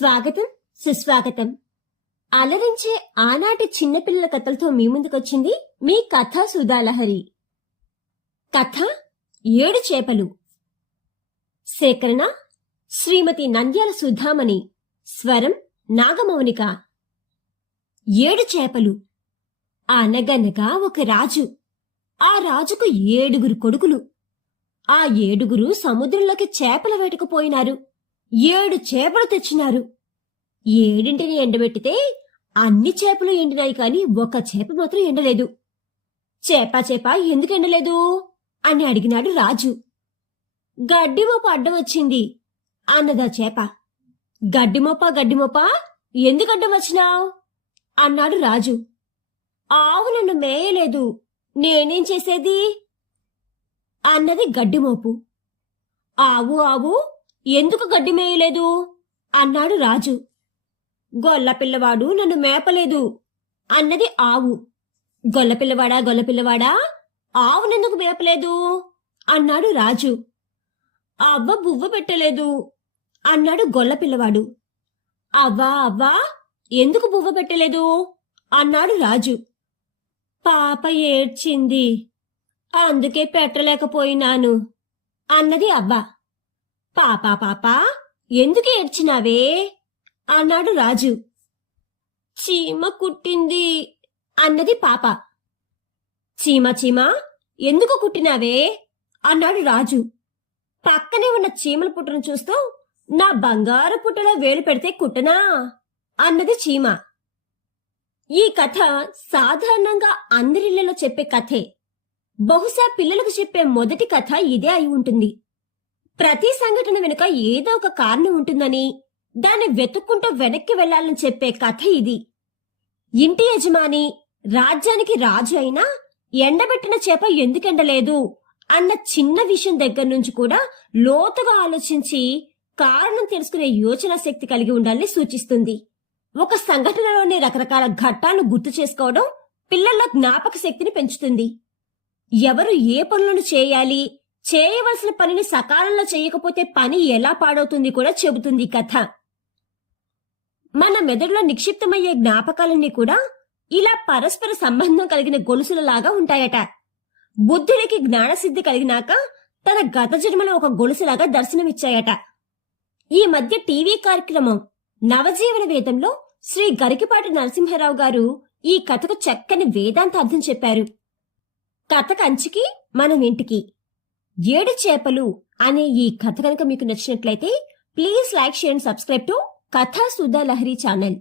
స్వాగతం సుస్వాగతం. అలరించే ఆనాటి చిన్నపిల్లల కథలతో మీ ముందుకొచ్చింది మీ కథ సుధాలహరి. కథ ఏడు చేపలు. సేకరణ శ్రీమతి నంద్యాల సుధామణి. స్వరం నాగమౌనిక. ఏడు చేపలు. అనగనగా ఒక రాజు. ఆ రాజుకు ఏడుగురు కొడుకులు. ఆ ఏడుగురు సముద్రంలోకి చేపల వేటకు పోయినారు. ఏడు చేపలు తెచ్చినారు. ఏడింటిని ఎండబెట్టితే అన్ని చేపలు ఎండినాయి కాని ఒక చేప మాత్రం ఎండలేదు. చేప చేప ఎందుకు ఎండలేదు? అని అడిగినాడు రాజు. గడ్డి మోప అడ్డం వచ్చింది. అన్నదా చేప. గడ్డిమోప గడ్డిమోప ఎందుకు అడ్డం వచ్చినావు? అన్నాడు రాజు. ఆవు నన్ను మేయలేదు. నేనేం చేసేది? అన్నది గడ్డిమోపు ఆవు ఆవు ఎందుకు గడ్డి మేయలేదు? అన్నాడు రాజు. గొల్ల పిల్లవాడు నన్ను మేపలేదు. అన్నది ఆవు. గొల్ల పిల్లవాడా గొల్ల పిల్లవాడా? ఆవునెందుకు మేపలేదు అన్నాడు రాజు. అవ్వ బువ్వ పెట్టలేదు అన్నాడు గొల్ల పిల్లవాడు. అవ్వా అవ్వా ఎందుకు బువ్వ పెట్టలేదు? అన్నాడు రాజు. పాప ఏడ్చింది. అందుకే పెట్టలేకపోయినాను అన్నది అవ్వ. పాపా పాపా ఎందుకు ఏడ్చినావే? అన్నాడు రాజు. చీమ కుట్టింది అన్నది పాప. చీమ చీమ ఎందుకు కుట్టినావే? అన్నాడు రాజు. పక్కనే ఉన్న చీమల పుట్టను చూస్తూ నా బంగారు పుట్టలో వేలు పెడితే కుట్టనా? అన్నది చీమ. ఈ కథ సాధారణంగా అందరిళ్ళలో చెప్పే కథే. బహుశా పిల్లలకు చెప్పే మొదటి కథ ఇదే అయి ఉంటుంది. ప్రతి సంఘటన వెనుక ఏదో ఒక కారణం ఉంటుందని దాన్ని వెతుక్కుంటూ వెనక్కి వెళ్ళాలని చెప్పే కథ ఇది. ఇంటి యజమాని రాజ్యానికి రాజు అయినా ఎండబెట్టిన చేప ఎందుకెండలేదు అన్న చిన్న విషయం దగ్గర నుంచి కూడా లోతుగా ఆలోచించి కారణం తెలుసుకునే యోచన శక్తి కలిగి ఉండాలని సూచిస్తుంది. ఒక సంఘటనలోని రకరకాల ఘట్టాలను గుర్తు చేసుకోవడం పిల్లల్లో జ్ఞాపక శక్తిని పెంచుతుంది. ఎవరు ఏ పనులను చేయాలి చేయవలసిన పనిని సకాలంలో చేయకపోతే పని ఎలా పాడవుతుంది కూడా చెబుతుంది ఈ కథ. మన మెదడులో నిక్షిప్తమయ్యే జ్ఞాపకాలన్నీ కూడా ఇలా పరస్పర సంబంధం కలిగిన గొలుసులలాగా ఉంటాయట. బుద్ధుడికి జ్ఞానసిద్ధి కలిగినాక తన గత జన్మలో ఒక గొలుసులాగా దర్శనమిచ్చాయట. ఈ మధ్య టీవీ కార్యక్రమం నవజీవన వేదంలో శ్రీ గరికిపాటి నరసింహారావు గారు ఈ కథకు చక్కని వేదాంత అర్థం చెప్పారు. కథ కంచికి మనం ఇంటికి. ఏడు చేపలు అనే ఈ కథ కనుక మీకు నచ్చినట్లయితే please like share and subscribe to Katha Sudha Lahari channel